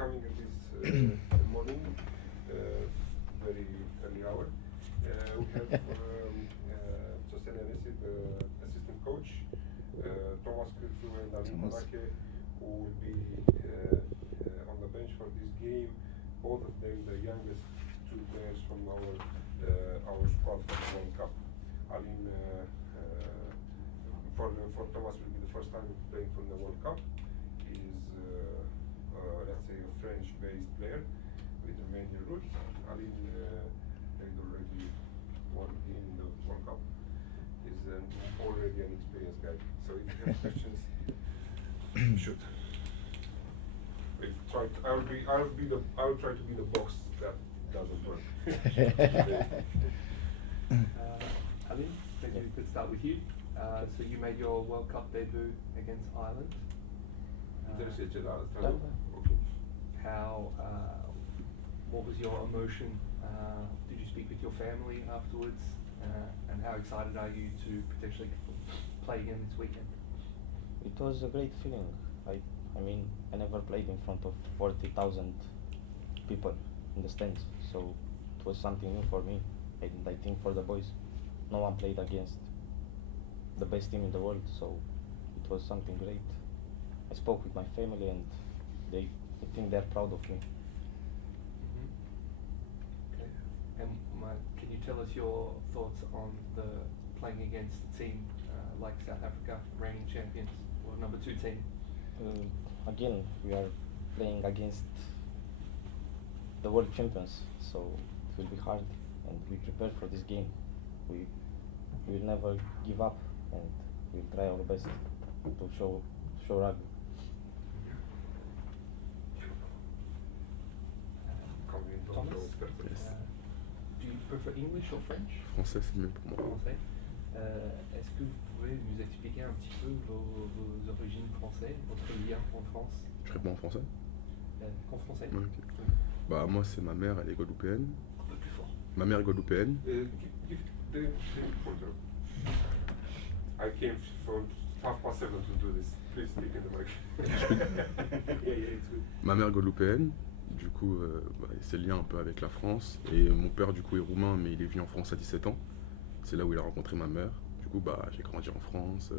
coming at this morning, very early hour. We have José Anesi, the assistant coach, Thomas Kürtzu and Ali Manake, who will be on the bench for this game. Both of them the youngest two players from our squad for the World Cup. Alin, for Thomas will be the first time playing for the World Cup. He's let's say a French-based player with Romanian roots. Alin played already one in the World Cup. He's already an experienced guy. So if you have questions, shoot. I'll try to be the box that doesn't work. Alin, maybe we could start with you. So you made your World Cup debut against Ireland. What was your emotion? Did you speak with your family afterwards? And how excited are you to potentially play again this weekend? It was a great feeling. I mean, I never played in front of 40,000 people in the stands, so it was something new for me, and I think for the boys. No one played against the best team in the world, so it was something great. I spoke with my family, and I think they're proud of me. Okay. And can you tell us your thoughts on the playing against a team like South Africa, reigning champions, or number 2 team? Again, we are playing against the world champions, so it will be hard, and we prepared for this game. We will never give up, and we'll try our best to show rugby. Thomas, do you prefer English or French? Français, c'est mieux pour moi. Français. Est-ce que vous pouvez nous expliquer un petit peu vos origines françaises, votre lien en France? Je réponds en français. En français. Ouais, okay. Bah moi c'est ma mère, elle est guadeloupéenne. Un peu plus fort. Ma mère est guadeloupéenne. I came from 7:30 to do this. Please speak in the mic. Yeah, it's good. Ma mère est guadeloupéenne. Du coup, c'est le lien un peu avec la France. Et mon père, du coup, est roumain, mais il est venu en France à 17 ans. C'est là où il a rencontré ma mère. Du coup, j'ai grandi en France.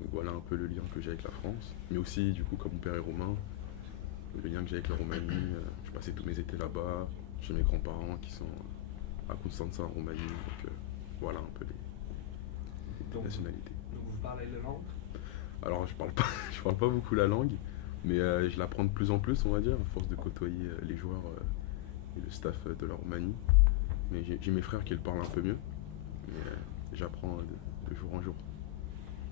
Donc voilà un peu le lien que j'ai avec la France. Mais aussi, du coup, comme mon père est roumain, le lien que j'ai avec la Roumanie. Je passais tous mes étés là-bas. J'ai mes grands-parents qui sont à Constanța en Roumanie. Donc voilà un peu les nationalités. Donc vous parlez le langue? Alors je parle pas beaucoup la langue. Mais je l'apprends de plus en plus, on va dire, à force de côtoyer les joueurs et le staff de la Roumanie. Mais j'ai mes frères qui le parlent un peu mieux. Mais j'apprends de jour en jour.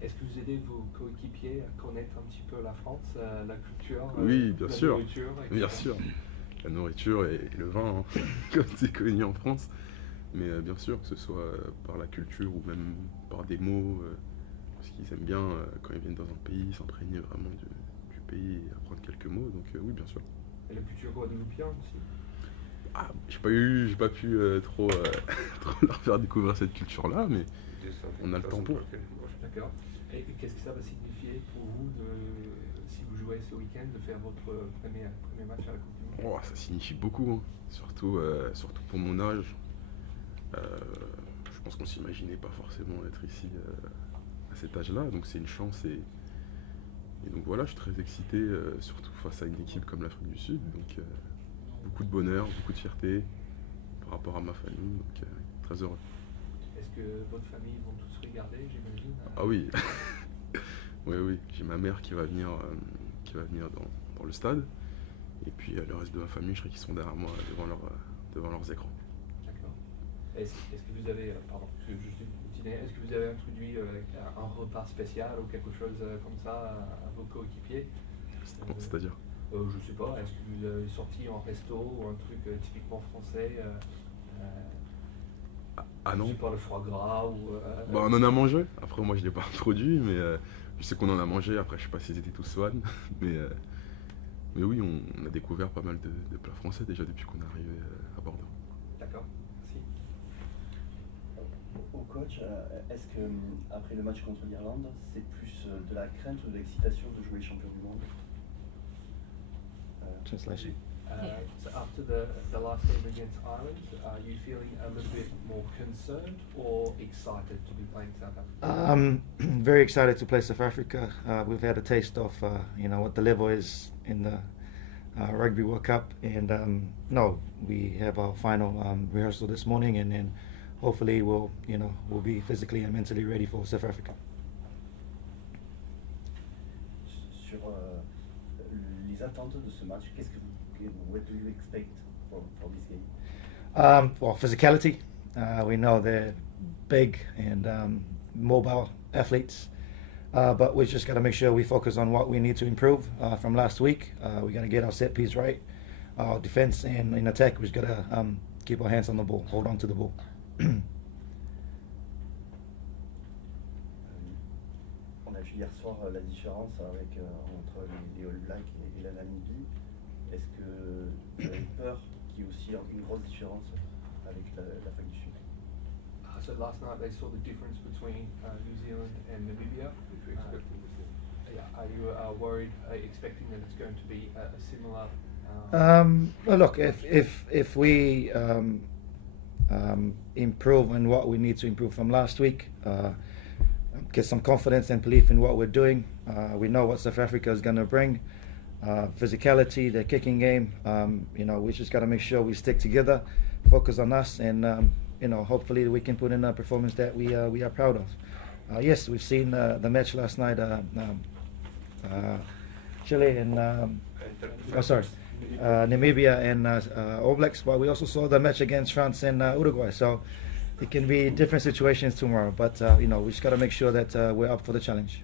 Est-ce que vous aidez vos coéquipiers à connaître un petit peu la France, la culture? Oui, bien sûr. Nourriture, bien sûr. La nourriture et le vin, hein, comme c'est connu en France. Mais bien sûr, que ce soit par la culture ou même par des mots. Parce qu'ils aiment bien, quand ils viennent dans un pays, s'imprégner vraiment du pays et apprendre quelques mots, donc oui, bien sûr. Et la culture guadeloupéenne aussi? J'ai pas pu trop leur faire découvrir cette culture-là, mais on a le temps pour. D'accord. Et qu'est-ce que ça va signifier pour vous, si vous jouez ce week-end, de faire votre premier match à la Coupe du Monde? Ça signifie beaucoup, hein. Surtout pour mon âge. Je pense qu'on s'imaginait pas forcément être ici à cet âge-là, donc c'est une chance. Et donc voilà, je suis très excité, surtout face à une équipe comme l'Afrique du Sud. Donc beaucoup de bonheur, beaucoup de fierté par rapport à ma famille, donc très heureux. Est-ce que votre famille vont tous regarder, j'imagine? Ah oui, oui, j'ai ma mère qui va venir dans le stade. Et puis le reste de ma famille, je serai qu'ils sont derrière moi devant leurs écrans. D'accord. Est-ce que vous avez, est-ce que vous avez introduit un repas spécial ou quelque chose comme ça à vos coéquipiers? C'est-à-dire je sais pas, est-ce que vous avez sorti en resto ou un truc typiquement français? Non. Je sais pas, le foie gras ou... on en a mangé, après moi je l'ai pas introduit, mais je sais qu'on en a mangé, après je sais pas s'ils étaient tous fans, mais oui, on a découvert pas mal de plats français déjà depuis qu'on est arrivé à Bordeaux. D'accord, merci. Au coach, est-ce que après le match contre l'Irlande, c'est plus de la crainte ou de l'excitation de jouer champion du monde? translation. So after the last game against Ireland, are you feeling a little bit more concerned or excited to be playing South Africa? Very excited to play South Africa. We've had a taste of what the level is in the Rugby World Cup, and no, we have our final rehearsal this morning, and then hopefully we'll be physically and mentally ready for South Africa. Sur les attentes de ce match, what do you expect for this game? Well, physicality. We know they're big and mobile athletes, but we just got to make sure we focus on what we need to improve from last week. We got to get our set piece right, our defense, and in attack we just got to keep our hands on the ball, hold on to the ball. On a vu hier soir la différence entre les All Blacks et la Namibie. Est-ce que vous avez peur qu'il y ait aussi une grosse différence avec l'Afrique du Sud? So last night they saw the difference between New Zealand and Namibia. Are you worried, expecting that it's going to be a similar? Well, look, if we improve on what we need to improve from last week, get some confidence and belief in what we're doing. We know what South Africa is going to bring. Physicality, the kicking game. We just got to make sure we stick together, focus on us, and hopefully we can put in a performance that we are proud of. Yes, we've seen the match last night. Chile and Namibia and All Blacks, but we also saw the match against France and Uruguay. So it can be different situations tomorrow, but we just got to make sure that we're up for the challenge.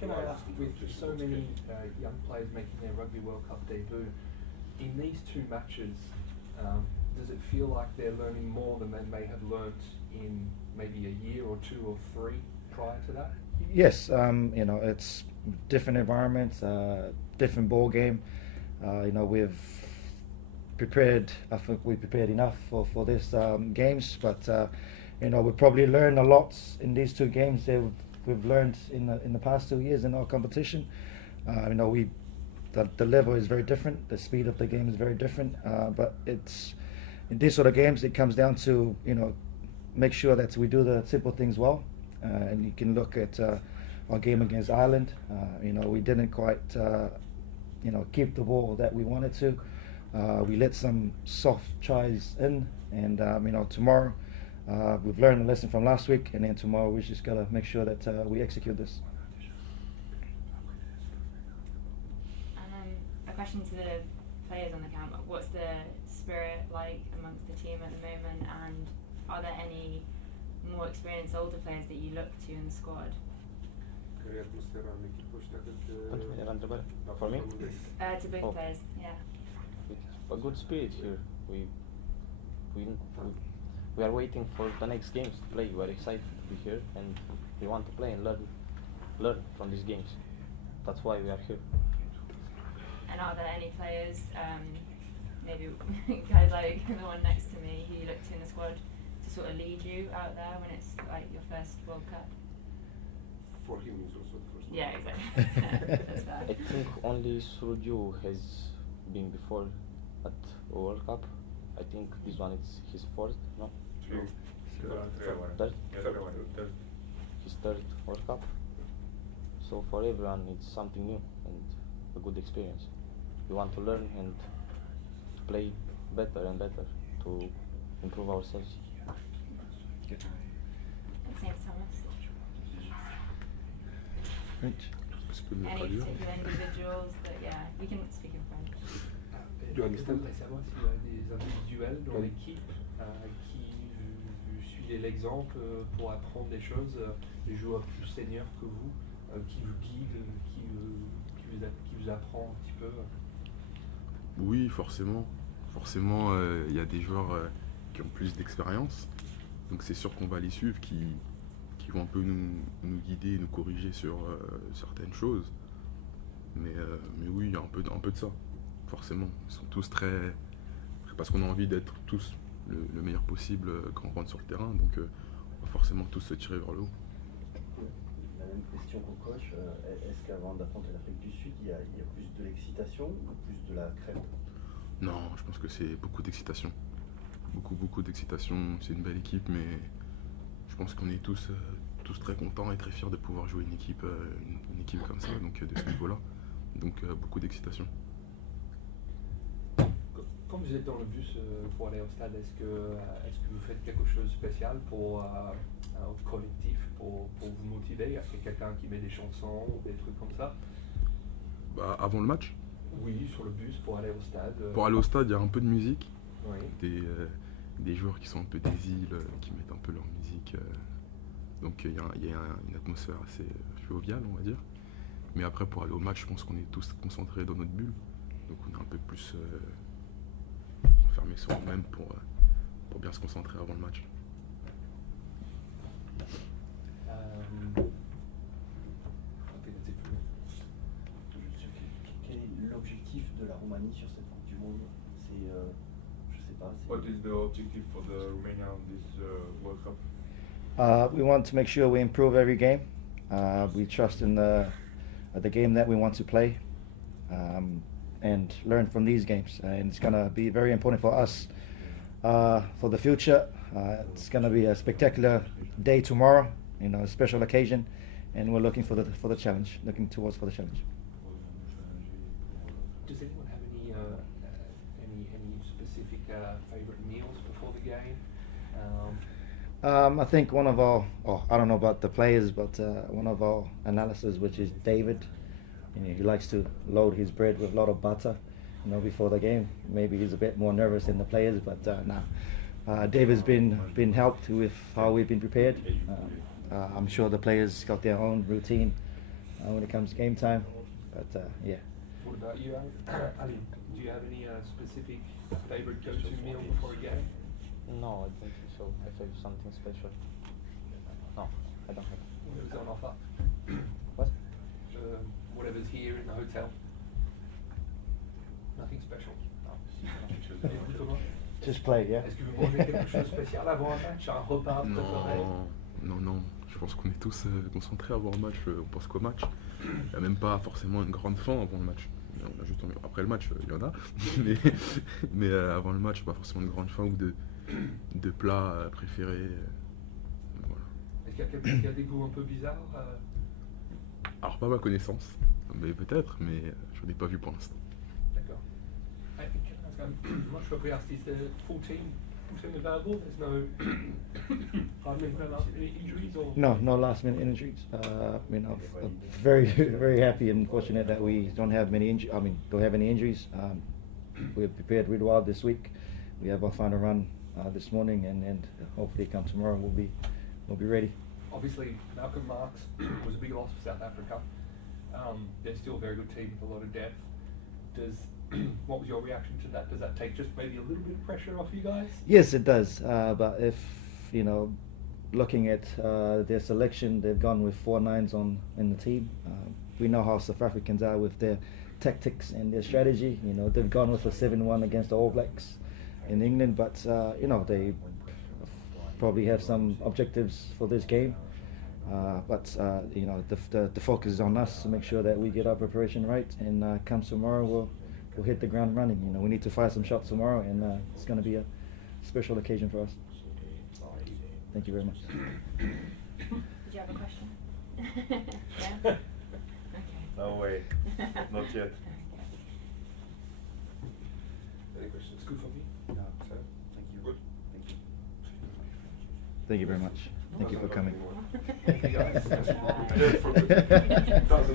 Can I ask, with so many young players making their Rugby World Cup debut, in these two matches, does it feel like they're learning more than they may have learnt in maybe a year or two or three prior to that? Yes, it's different environments, different ball game. We've prepared. I think we prepared enough for this games, but we probably learned a lot in these two games that we've learned in the past 2 years in our competition. The level is very different. The speed of the game is very different. But it's in these sort of games, it comes down to make sure that we do the simple things well. And you can look at our game against Ireland. We didn't quite keep the ball that we wanted to. We let some soft tries in, and tomorrow we've learned a lesson from last week, and then tomorrow we just gotta make sure that we execute this. A question to the players on the camp: what's the spirit like amongst the team at the moment, and are there any more experienced older players that you look to in the squad? For me? To big players, yeah. A good spirit here. We are waiting for the next games to play. We are excited to be here, and we want to play and learn from these games. That's why we are here. And are there any players, maybe guys like the one next to me, who you look to in the squad to sort of lead you out there when it's like your first World Cup? For him, it's also the first one. Yeah, exactly. That's fair. I think only Surju has been before at the World Cup. I think this one is his fourth, no? Third? His third World Cup. So for everyone it's something new and a good experience. We want to learn and to play better and better to improve ourselves. Thanks, Thomas. French. Any particular individuals that, yeah, we can speak in French. Je voudrais savoir s'il y a des individuels dans l'équipe qui suivent l'exemple pour apprendre des choses, des joueurs plus seniors que vous, qui vous guident, qui vous apprend un petit peu. Oui, forcément. Forcément, il y a des joueurs qui ont plus d'expérience. Donc c'est sûr qu'on va les suivre, qui vont un peu nous guider, nous corriger sur certaines choses. Mais oui, il y a un peu de ça. Forcément, ils sont tous très... Parce qu'on a envie d'être tous le meilleur possible quand on rentre sur le terrain. Donc on va forcément tous se tirer vers le haut. La La même question qu'au coach. Est-ce qu'avant d'affronter l'Afrique du Sud, il y a plus de l'excitation ou plus de la crainte? Non, je pense que c'est beaucoup d'excitation. Beaucoup d'excitation. C'est une belle équipe, mais je pense qu'on est tous très contents et très fiers de pouvoir jouer une équipe comme ça, donc de ce niveau-là. Donc beaucoup d'excitation. Quand vous êtes dans le bus pour aller au stade, est-ce que vous faites quelque chose de spécial pour un collectif, pour vous motiver? Est-ce qu'il y a quelqu'un qui met des chansons ou des trucs comme ça? Bah, avant le match? Oui, sur le bus pour aller au stade. Pour aller au stade, il y a un peu de musique. Oui. Des joueurs qui sont un peu des îles, qui mettent un peu leur musique. Donc il y a une atmosphère assez joviale, on va dire. Mais après, pour aller au match, je pense qu'on est tous concentrés dans notre bulle. Donc on est un peu plus enfermés sur nous-mêmes pour bien se concentrer avant le match. Quel est l'objectif de la Roumanie sur cette Coupe du Monde? C'est, je sais pas. What is the objective for the Romania on this World Cup? We want to make sure we improve every game. We trust in the game that we want to play, and learn from these games. And it's going to be very important for us for the future. It's going to be a spectacular day tomorrow, a special occasion, and we're looking for the challenge, looking towards for the challenge. Does anyone have any specific favorite meals before the game? I think one of our, I don't know about the players, but one of our analysts, which is David, he likes to load his bread with a lot of butter, before the game. Maybe he's a bit more nervous than the players, but David's been helped with how we've been prepared. I'm sure the players got their own routine when it comes game time, but yeah. What about you, Ali? Do you have any specific favorite go-to meal before a game? No, I don't think so. I have something special. No, I don't have. Whatever's on offer. What? Whatever's here in the hotel. Nothing special. No. Et vous, Thomas? Just play, yeah. Est-ce que vous mangez quelque chose de spécial avant un match? Un repas préféré? Non. Je pense qu'on est tous concentrés avant le match. On pense qu'au match. Il n'y a même pas forcément une grande faim avant le match. On a juste après le match, il y en a. mais avant le match, pas forcément une grande faim ou de plats préférés. Voilà. Est-ce qu'il y a quelqu'un qui a des goûts un peu bizarres? Alors pas à ma connaissance, mais peut-être, mais je n'en ai pas vu pour l'instant. D'accord. I'm not sure if we asked, is the full team available? There's no any injuries or? No last minute injuries. Very very happy and fortunate that we don't have many don't have any injuries. We're prepared really well this week. We have our final run this morning, and hopefully come tomorrow we'll be ready. Obviously, Malcolm Marx was a big loss for South Africa. They're still a very good team with a lot of depth. What was your reaction to that? Does that take just maybe a little bit of pressure off you guys? Yes, it does. But if looking at their selection, they've gone with 4 9s in the team. We know how South Africans are with their tactics and their strategy. They've gone with a 7-1 against the All Blacks in England, but they probably have some objectives for this game. The focus is on us to make sure that we get our preparation right, and come tomorrow we'll hit the ground running. We need to fire some shots tomorrow, and it's going to be a special occasion for us. Thank you very much. Did you have a question? Yeah? Okay. No way, not yet. Any questions? Good for me? No. So, Thank you. Good. Thank you. Thank you very much. Thank you for coming. Thank you guys. Yeah, for good. That's the